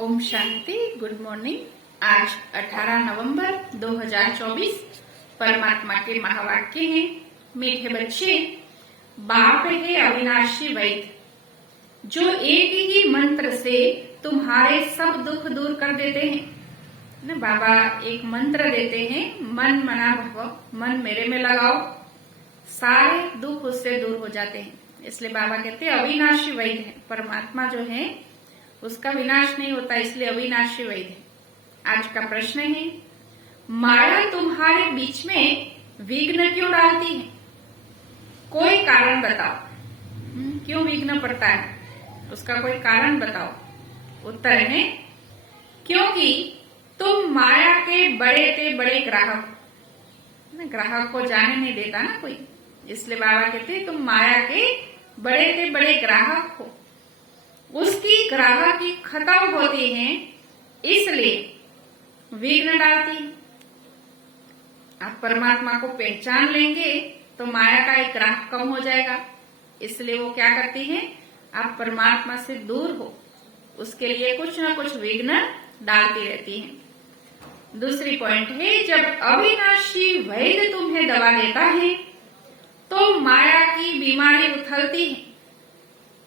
Om Shanti. Good morning. आज 18 नवंबर 2024 परमात्मा के महावाक्य हैं। मीठे बच्चे, बाप है अविनाशी वैद्य जो एक ही मंत्र से तुम्हारे सब दुख दूर कर देते हैं ना। बाबा एक मंत्र देते हैं, मन मना भव, मन मेरे में लगाओ, सारे दुख उससे दूर हो जाते हैं। इसलिए बाबा कहते हैं अविनाशी वैद्य है। परमात्मा जो है उसका विनाश नहीं होता, इसलिए अविनाशी वैद्य है। आज का प्रश्न है, माया तुम्हारे बीच में विघ्न क्यों डालती है? कोई कारण बताओ। क्यों विघ्न पड़ता है, उसका कोई कारण बताओ। उत्तर है, क्योंकि तुम माया के बड़े से बड़े ग्राहक। ग्राहक को जाने नहीं देता ना कोई, इसलिए बाबा कहते हैं तुम माया के बड़े से बड़े ग्राहक हो। उसकी ग्राहकी खत्म होती है, इसलिए विघ्न डालती है। आप परमात्मा को पहचान लेंगे तो माया का एक ग्राहक कम हो जाएगा। इसलिए वो क्या करती है, आप परमात्मा से दूर हो उसके लिए कुछ ना कुछ विघ्न डालती रहती है। दूसरी पॉइंट है, जब अविनाशी वैद्य तुम्हें दवा देता है तो माया की बीमारी उथलती है।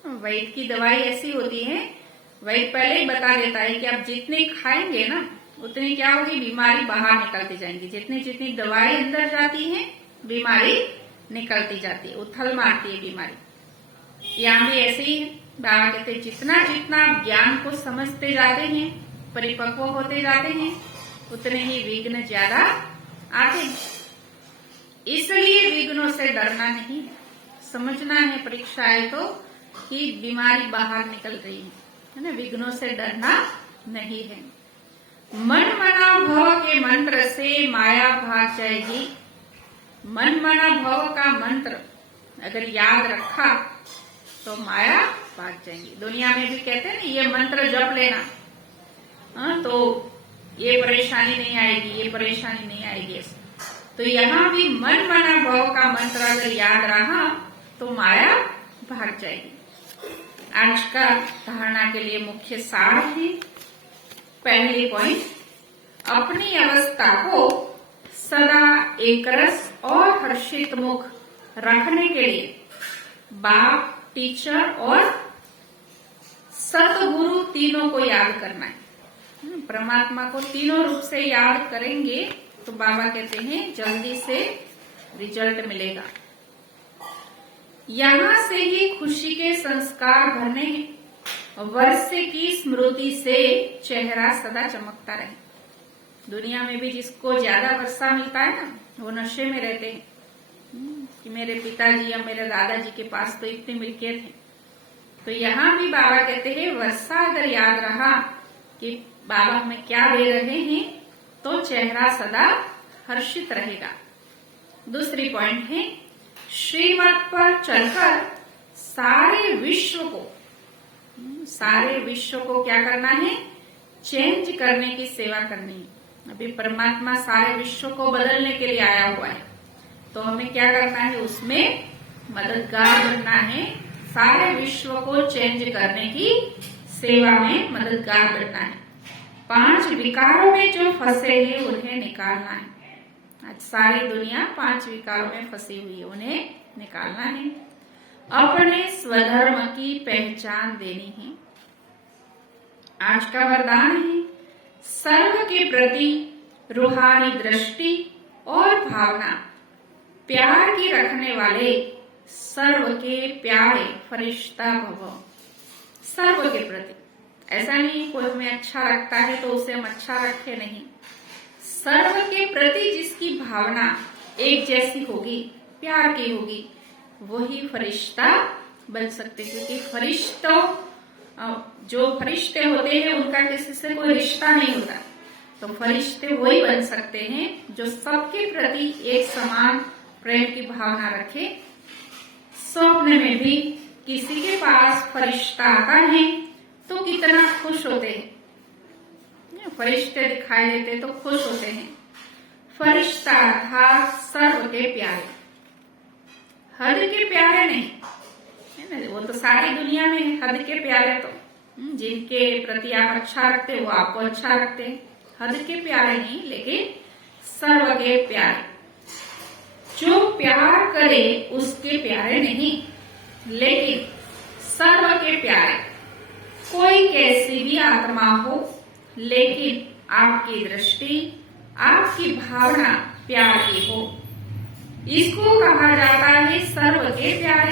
वैद्य की दवाई ऐसी होती है, वैद्य पहले ही बता देता है कि आप जितनी खाएंगे ना उतनी क्या होगी, बीमारी बाहर निकलती जाएंगी। जितनी जितनी दवाई अंदर जाती है बीमारी निकलती जाती है, उथल मारती है बीमारी। यहाँ भी ऐसे ही है। बाबा कहते जितना जितना ज्ञान को समझते जाते हैं, परिपक्व होते जाते हैं, उतने ही विघ्न ज्यादा आते हैं। इसलिए विघ्नों से डरना नहीं है, समझना है परीक्षा है तो कि बीमारी बाहर निकल रही है ना। विघ्नों से डरना नहीं है। मन मना भव के मंत्र से माया भाग जाएगी। मन मना भव का मंत्र अगर याद रखा तो माया भाग जाएंगी। दुनिया में भी कहते हैं ना, ये मंत्र जप लेना तो ये परेशानी नहीं आएगी, ये परेशानी नहीं आएगी। तो यहाँ भी मन मना भव का मंत्र अगर याद रहा तो माया भाग जाएगी। आज का धारणा के लिए मुख्य सार है। पहली पॉइंट, अपनी अवस्था को सदा एकरस और हर्षित मुख रखने के लिए बाप, टीचर और सतगुरु तीनों को याद करना है। परमात्मा को तीनों रूप से याद करेंगे तो बाबा कहते हैं जल्दी से रिजल्ट मिलेगा। यहाँ से ही खुशी के संस्कार भरने हैं। वर्षे की स्मृति से चेहरा सदा चमकता रहे। दुनिया में भी जिसको ज्यादा वर्षा मिलता है ना, वो नशे में रहते हैं कि मेरे पिताजी या मेरे दादाजी के पास तो इतने मिल्कियत है। तो यहाँ भी बाबा कहते हैं वर्षा अगर याद रहा कि बाबा हमें क्या दे रहे हैं तो चेहरा सदा हर्षित रहेगा। दूसरी पॉइंट है, श्रीमत पर चलकर सारे विश्व को क्या करना है, चेंज करने की सेवा करनी है। अभी परमात्मा सारे विश्व को बदलने के लिए आया हुआ है, तो हमें क्या करना है, उसमें मददगार बनना है। सारे विश्व को चेंज करने की सेवा में मददगार बनना है। 5 विकारों में जो फंसे हैं उन्हें निकालना है। आज सारी दुनिया 5 विकारों में फंसी हुई है, उन्हें निकालना है। अपने स्वधर्म की पहचान देनी है। आज का वरदान है, सर्व के प्रति रूहानी दृष्टि और भावना प्यार की रखने वाले सर्व के प्यारे फरिश्ता भव। सर्व के प्रति, ऐसा नहीं कोई हमें अच्छा रखता है तो उसे हम अच्छा रखे, नहीं। सर्व के प्रति जिसकी भावना एक जैसी होगी, प्यार की होगी, वही फरिश्ता बन सकते। क्योंकि फरिश्तों, जो फरिश्ते होते हैं उनका किसी से कोई रिश्ता नहीं होता, तो फरिश्ते वही बन सकते हैं जो सबके प्रति एक समान प्रेम की भावना रखे। स्वप्न में भी किसी के पास फरिश्ता आता है तो कितना खुश होते हैं। फरिश्ते दिखाई देते तो खुश होते हैं। फरिश्ता अर्थात सर्व के प्यारे, हद के प्यारे नहीं है ना। वो तो सारी दुनिया में है हद के प्यारे, तो जिनके प्रति आप अच्छा रखते वो आपको अच्छा रखते हैं। हद के प्यारे नहीं, लेकिन सर्व के प्यारे। जो प्यार करे उसके प्यारे नहीं, लेकिन सर्व के प्यारे। कोई कैसी भी आत्मा हो, लेकिन आपकी दृष्टि, आपकी भावना प्यार की हो, इसको कहा जाता है सर्व के प्यारे।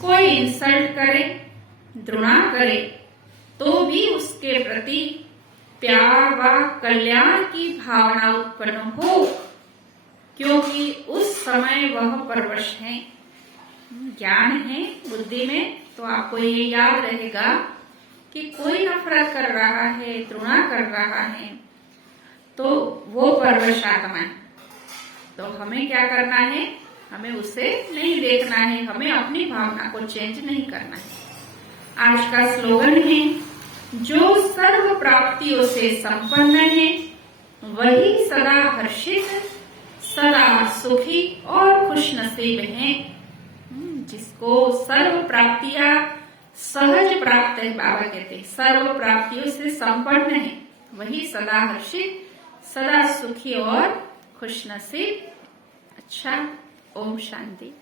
कोई इंसल्ट करे, द्रोणा करे, तो भी उसके प्रति प्यार व कल्याण की भावना उत्पन्न हो, क्योंकि उस समय वह परवश है। ज्ञान है बुद्धि में, तो आपको ये याद रहेगा कि कोई नफरत कर रहा है, द्रोणा कर रहा है, तो वो परवश आत्मा है। तो हमें क्या करना है? हमें उसे नहीं देखना है, हमें अपनी भावना को चेंज नहीं करना है। आज का स्लोगन है, जो सर्व प्राप्तियों से संपन्न है वही सदा हर्षित, सदा सुखी और खुश नसीब है। जिसको सर्व प्राप्तियां सहज प्राप्त है, बाबा कहते हैं सर्व प्राप्तियों से संपन्न है वही सदा हर्षित, सदा सुखी और खुश नसीब। अच्छा, ओम शांति।